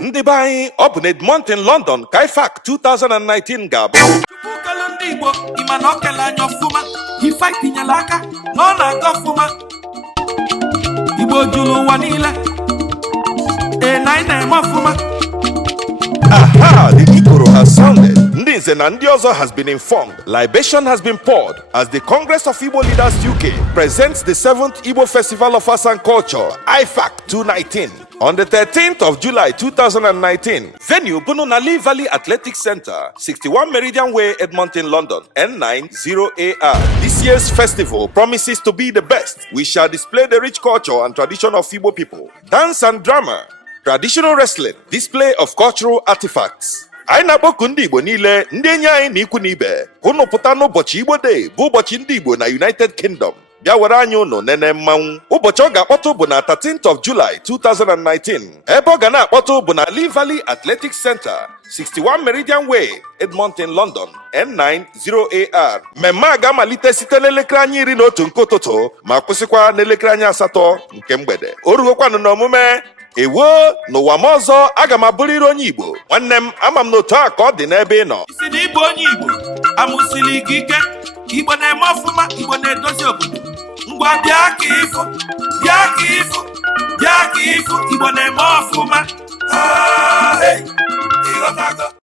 Ndị be anyị, ọ bụ na Edmonton, London ka IFAC 2019 ga-abụ. Chukwukelu ndị Igbo ịma na ọ kele anya ọfụma, ife tinyela aka na ọ na-aga ọfụma. Igbo juru ụwa niile, na anyị na-eme ọfụma. Aha, the Ikoro has sounded. Ndị Nze na ndị ọzọ has been informed. Libation has been poured as the Congress of Igbo Leaders UK presents the 7th Igbo Festival of Arts and Culture, IFAC 2019. On the 13th of July 2019, venue Bununa Lee Valley Athletic Center, 61 Meridian Way, Edmonton, London, N90AR. This year's festival promises to be the best. We shall display the rich culture and tradition of Igbo people, dance and drama, traditional wrestling, display of cultural artifacts. Anyị na-akpọku ndị Igbo niile, ndị enyi anyị na ikwu na ibe, unu pụta n'ụbọchị Igbo Day bụ ụbọchị ndị Igbo na United Kingdom. Bịa were anyị unu nene mmanwụ. Ụbọchị ọ ga-akpọtụ bụ na 13th of July 2019. Ebe ọ ga na-akpọtụ bụ na Lee Valley Athletic Center, 61 Meridian Way, Edmonton, London, N90AR. Mmemme a ga-amalite site n'elekere anyị 11 nke ụtụtụ ma kwụsịkwa n'elekere anyị 8 nke mgbede. O ruokwanụ n'omume ewo n'ụwa m ọzọ aga m abụrịrị onye Igbo. Nwanne m, ama m n'otu a ka ọ dị n'ebe ị nọ. Isi na ịbụ onye Igbo amụsiri gị ike, Igbo na-eme ọfụma, Igbo na-edozi obodo. Ngwa bịa ka ịfụ, bịa ka ịfụ, bịa ka ịfụ, Igbo na-eme ọfụma.